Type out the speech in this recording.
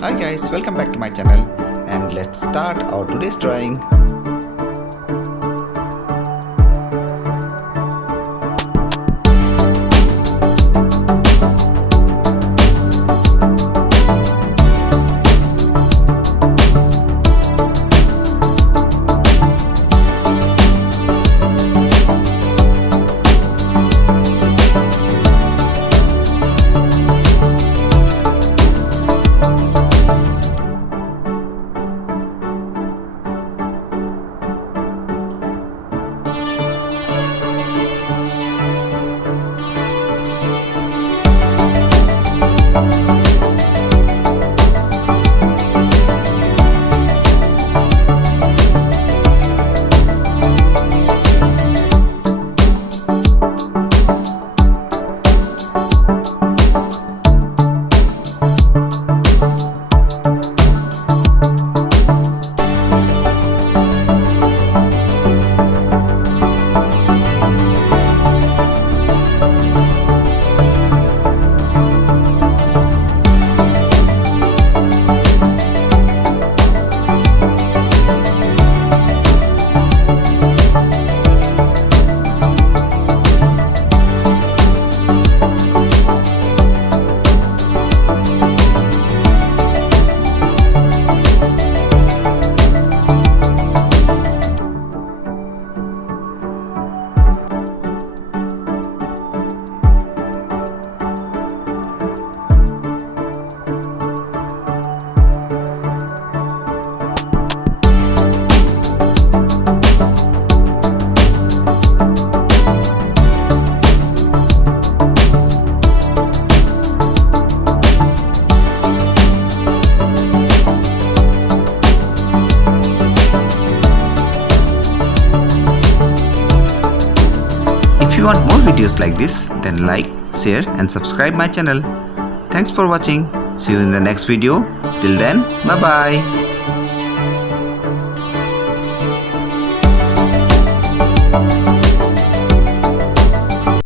Hi guys, welcome back to my channel and let's start our today's drawing. If you want more videos like this, then like, share and subscribe my channel. Thanks for watching. See you in the next video. Till then, bye bye.